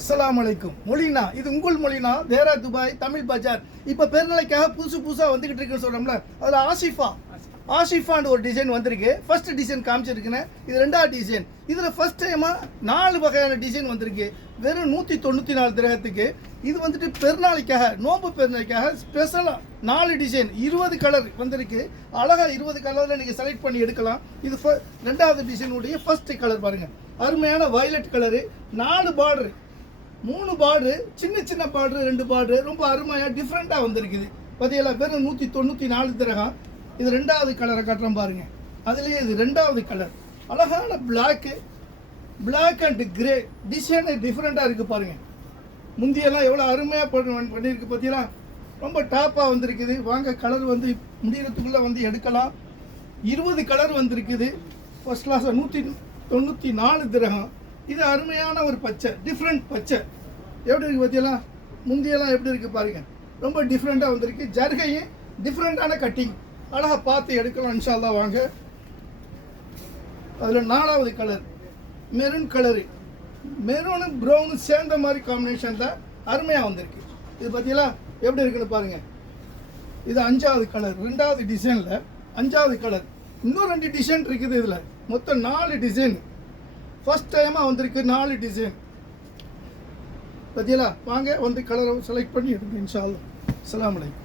அஸ்ஸலாமு அலைக்கும். மொழினா இது உங்கள் மொழினா தேரா துபாய் தமிழ் பஜார். இப்போ பெருநாளைக்காக புதுசாக வந்துக்கிட்டு இருக்குன்னு சொல்கிறோம்ல, அதில் ஆஷிஃபான்னு ஒரு டிசைன் வந்திருக்கு. ஃபர்ஸ்ட் டிசைன் காமிச்சிருக்குன்னு, இது ரெண்டாவது டிசைன். இதில் ஃபர்ஸ்ட் டைமாக 4 வகையான டிசைன் வந்திருக்கு வெறும் 194 திரகத்துக்கு. இது வந்துட்டு பெருநாளைக்காக, நோம்பு பெருநாளைக்காக ஸ்பெஷலாக 4 டிசைன் 20 கலர் வந்திருக்கு. அழகாக 20 கலரில் நீங்கள் செலக்ட் பண்ணி எடுக்கலாம். இது ரெண்டாவது டிசைனுடைய ஃபர்ஸ்ட் கலர் பாருங்கள், அருமையான வயலட் கலரு. 4 பார்டரு, 3 பார்டரு, சின்ன பார்டரு, 2 பார்டரு, ரொம்ப அருமையாக டிஃப்ரெண்ட்டாக வந்திருக்குது. பார்த்தீங்களா, வெறும் 194 திரகம். இது ரெண்டாவது கலரை காட்டுறோம் பாருங்கள். அதுலேயே இது ரெண்டாவது கலர், அழகான பிளாக் அண்ட் கிரே டிசைனு டிஃப்ரெண்ட்டாக இருக்குது பாருங்கள். முந்தியெல்லாம் எவ்வளோ அருமையாக பண்ணியிருக்கு பார்த்தீங்களா, ரொம்ப டாப்பாக வந்திருக்குது. வாங்க, கலர் வந்து முடிகிறதுக்குள்ளே வந்து எடுக்கலாம். 20 கலர் வந்திருக்குது. ஃபர்ஸ்ட் கிளாஸாக 194 திரகம். இது அருமையான ஒரு பச்சை, டிஃப்ரெண்ட் பச்சை. எப்படி இருக்குது பார்த்தீங்களா, முந்தியெல்லாம் எப்படி இருக்குது பாருங்கள். ரொம்ப டிஃப்ரெண்ட்டாக வந்திருக்கு. ஜர்கையும் டிஃப்ரெண்ட்டான கட்டிங், அழகாக பார்த்து எடுக்கலாம் இன்ஷா அல்லாஹ். வாங்க, அதில் 4வது கலர் மெரூன் கலரு, மெரூனும் ப்ரௌனும் சேர்ந்த மாதிரி காம்பினேஷன் தான் அருமையாக வந்திருக்கு. இது பார்த்தீங்களா எப்படி இருக்குன்னு பாருங்கள். இது 5வது கலர், 2வது டிசைனில் 5வது கலர். இன்னும் 2 டிசைன் இருக்குது. இதில் மொத்தம் 4 டிசைன் ஃபர்ஸ்ட் டைமாக வந்திருக்கு. 4 டிசைன் பார்த்தீங்களா. வாங்க வந்து கலரை செலக்ட் பண்ணி எடுங்க இன்ஷா அல்லாஹ். அஸ்ஸலாமு அலைக்கும்.